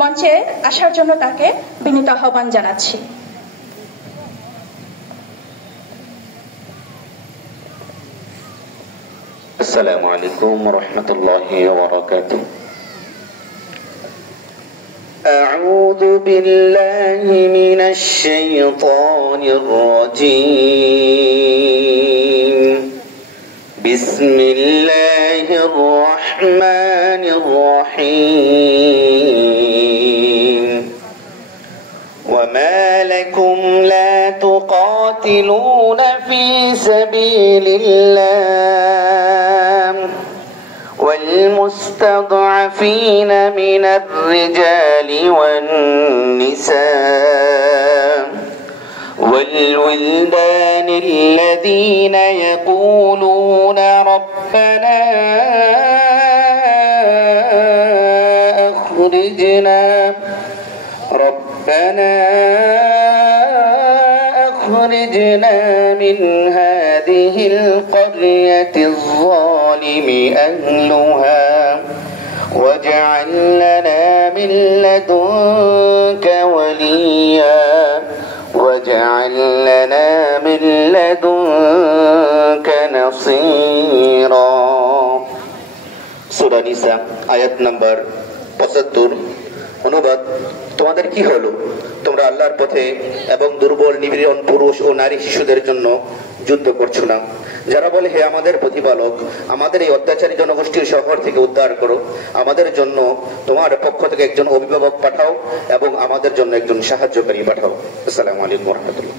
মঞ্চে আসার জন্য তাকে বিনীত আহ্বান জানাচ্ছি। আসসালামু আলাইকুম ওয়া রাহমাতুল্লাহি ওয়া বারাকাতুহু। আউযু বিল্লাহি মিনাশ শাইতানির রাজীম। বিসমিল্লাহির রাহমানির রাহিম। ওয়া মা লাকুম লা তুকাতিলুনা ফি সাবিলিল্লাহ والمستضعفين من الرجال والنساء والولدان الذين يقولون ربنا أخرجنا من هذه القرية الظالم أهلها واجعل لنا من لدنك وليا واجعل لنا من لدنك نصيرا। সূরা নিসা আয়াত নাম্বার ৭৫। অনুবাদ: তোমাদের কি হলো? তোমরা আল্লাহর পথে এবং দুর্বল নিপীড়ন পুরুষ ও নারী শিশুদের জন্য যুদ্ধ করছো না, যারা বলে, হে আমাদের প্রতিপালক, আমাদের এই অত্যাচারী জনগোষ্ঠীর শহর থেকে উদ্ধার করো, আমাদের জন্য তোমার পক্ষ থেকে একজন অভিভাবক পাঠাও এবং আমাদের জন্য একজন সাহায্যকারী পাঠাও। আসসালামু আলাইকুম ওয়া রাহমাতুল্লাহ।